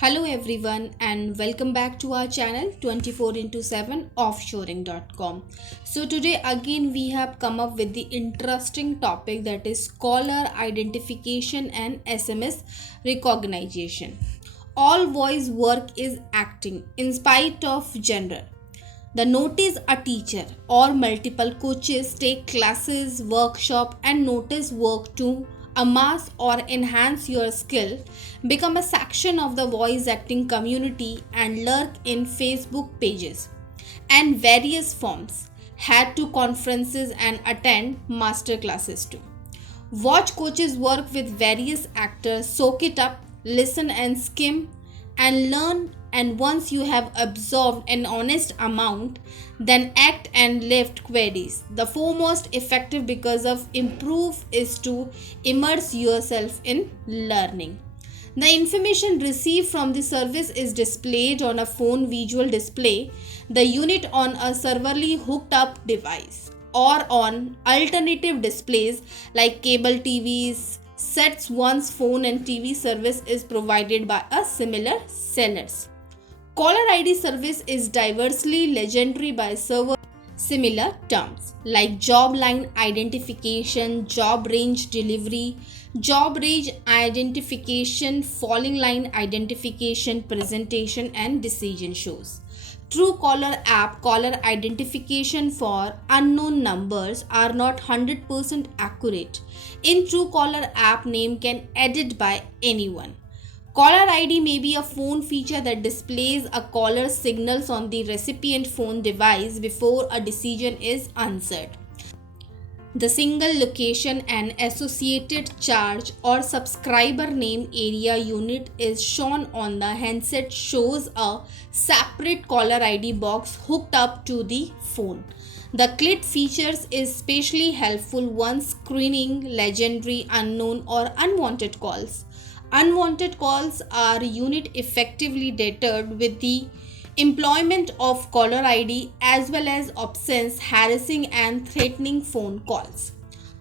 Hello everyone and welcome back to our channel 24 into 7 offshoring.com. So today again we have come up with the interesting topic, that is caller identification and SMS recognition. All voice work is acting in spite of gender. The notice a teacher or multiple coaches take classes, workshop and notice work to amass or enhance your skill, become a section of the voice acting community and lurk in Facebook pages and various forms, head to conferences and attend master classes too. Watch coaches work with various actors, soak it up, listen and skim and learn. And once you have absorbed an honest amount, then act and lift queries. The foremost effective because of improve is to immerse yourself in learning. The information received from the service is displayed on a phone visual display, the unit on a serverly hooked up device, or on alternative displays like cable TVs sets. Once phone and TV service is provided by a similar sellers. Caller ID service is diversely legendary by server similar terms like job line identification, job range delivery, job range identification, falling line identification, presentation and decision shows. Truecaller app caller identification for unknown numbers are not 100% accurate. In Truecaller app, name can edit by anyone. Caller ID may be a phone feature that displays a caller's signals on the recipient phone device before a decision is answered. The single location and associated charge or subscriber name area unit is shown on the handset, shows a separate caller ID box hooked up to the phone. The clit features is especially helpful when screening legendary, unknown or unwanted calls. Unwanted calls are unit effectively deterred with the employment of caller ID as well as obscene, harassing and threatening phone calls.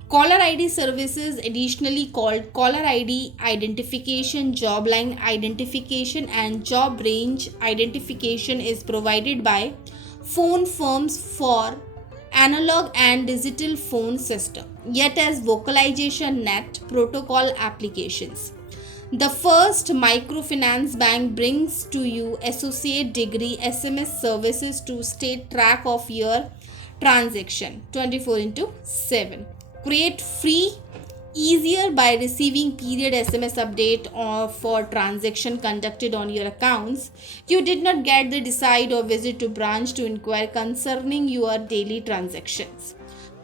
Caller ID services, additionally called caller ID identification, job line identification and job range identification, is provided by phone firms for analog and digital phone system, yet as vocalization net protocol applications. The First Microfinance Bank brings to you associate degree SMS services to stay track of your transaction 24 into 7. Create free easier by receiving period SMS update or for transaction conducted on your accounts. You did not get the decide or visit to branch to inquire concerning your daily transactions.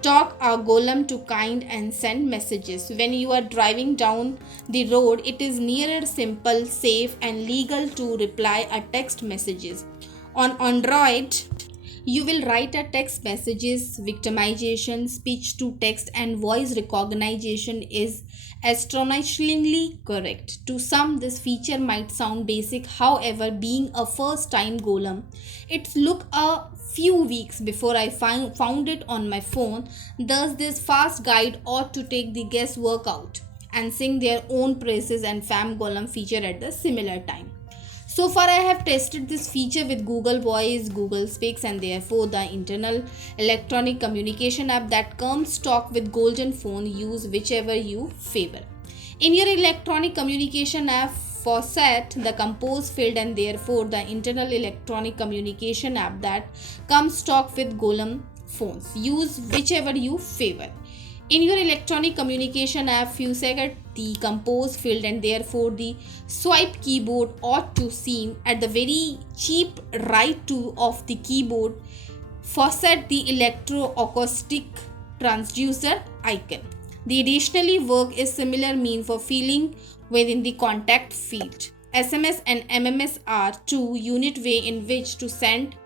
Talk a golem to kind and send messages. When you are driving down the road, it is nearer simple, safe and legal to reply a text messages. On Android, you will write a text messages. Victimization, speech to text and voice recognition is astonishingly correct. To some, this feature might sound basic. However, being a first time golem, it took a few weeks before I found it on my phone. Thus, this fast guide ought to take the guesswork out and sing their own praises and fam golem feature at the similar time. So far, I have tested this feature with Google Voice, Google Speaks, and therefore the internal electronic communication app that comes stock with Golden Phone. Use whichever you favor. In your electronic communication app, set the compose field and therefore the internal electronic communication app that comes stock with Golem phones. Use whichever you favor. In your electronic communication app, you select the compose field and therefore the swipe keyboard ought to seem at the very cheap right to of the keyboard. Set the electroacoustic transducer icon. The additionally work is similar mean for feeling within the contact field. SMS and MMS are two unit way in which to send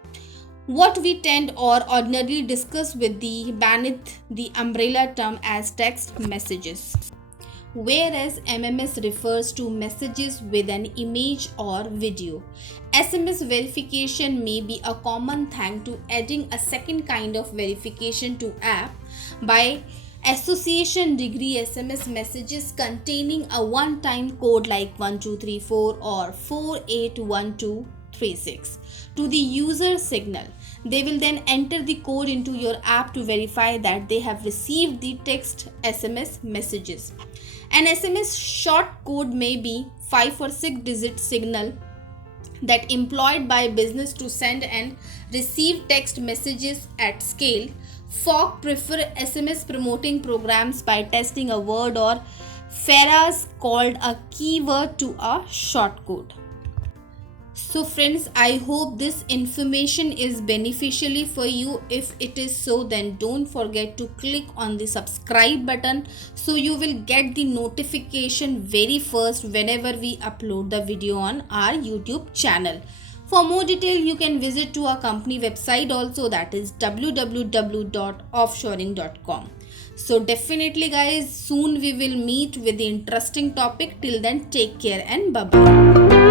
what we tend or ordinarily discuss with the beneath the umbrella term as text messages, whereas MMS refers to messages with an image or video. SMS verification may be a common thing to adding a second kind of verification to app by association degree SMS messages containing a one time code like 1234 or 481236 to the user signal. They will then enter the code into your app to verify that they have received the text SMS messages. An SMS short code may be 5 or 6 digit signal that employed by business to send and receive text messages at scale. Fogg prefer SMS promoting programs by testing a word or phrase called a keyword to a shortcode. So friends, I hope this information is beneficially for you. If it is so, then don't forget to click on the subscribe button so you will get the notification very first whenever we upload the video on our YouTube channel. For more detail, you can visit to our company website also, that is www.offshoring.com. So definitely guys, soon we will meet with the interesting topic. Till then, take care and bye bye.